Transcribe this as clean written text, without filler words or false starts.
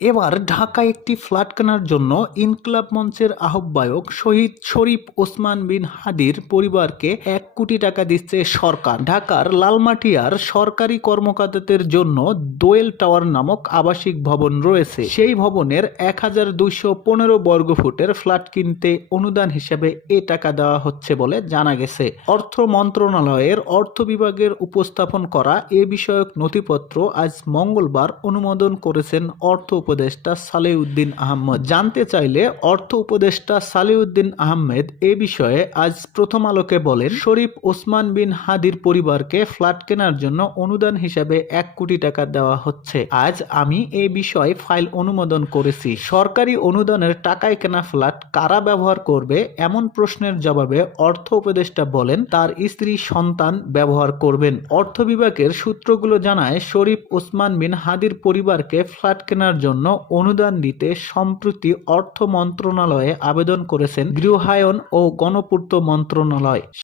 এবার ঢাকায় একটি ফ্ল্যাট কেনার জন্য ইনকিলাব মঞ্চের আহ্বায়ক শহীদ শরীফ ওসমান বিন হাদির পরিবারকে ১ কোটি টাকা দিচ্ছে সরকার। ঢাকার লালমাটিয়ার সরকারি কর্মকর্তাদের জন্য দোয়েল টাওয়ার নামক আবাসিক ভবন রয়েছে। সেই ভবনের ১,২১৫ বর্গফুটের ফ্ল্যাট কিনতে অনুদান হিসেবে এ টাকা দেওয়া হচ্ছে বলে জানা গেছে। অর্থ মন্ত্রণালয়ের অর্থ বিভাগের উপস্থাপন করা এ বিষয়ক নথিপত্র আজ মঙ্গলবার অনুমোদন করেছেন অর্থ উপদেষ্টা সালেউদ্দিন আহমেদ। জানতে চাইলে অর্থ উপদেষ্টা সালেউদ্দিন আহমেদ এ বিষয়ে আজ প্রথম আলোকে বলেন, শরীফ ওসমান বিন হাদির পরিবারকে ফ্ল্যাট কেনার জন্য অনুদান হিসেবে ১ কোটি টাকা দেওয়া হচ্ছে। আজ আমি এ বিষয়ে ফাইল অনুমোদন করেছি। সরকারি অনুদানের টাকায় কেনা ফ্ল্যাট কারা ব্যবহার করবে এমন প্রশ্নের জবাবে অর্থ উপদেষ্টা বলেন, তার স্ত্রী সন্তান ব্যবহার করবেন। অর্থ বিভাগের সূত্রগুলো জানায়, শরীফ ওসমান বিন হাদির পরিবারকে ফ্ল্যাট কেনার জন্য অনুদান দিতে সম্প্রতি অর্থ মন্ত্রণালয়ে আবেদন করেছেন গৃহায়ন ও গণপূর্ত মন্ত্রণালয়।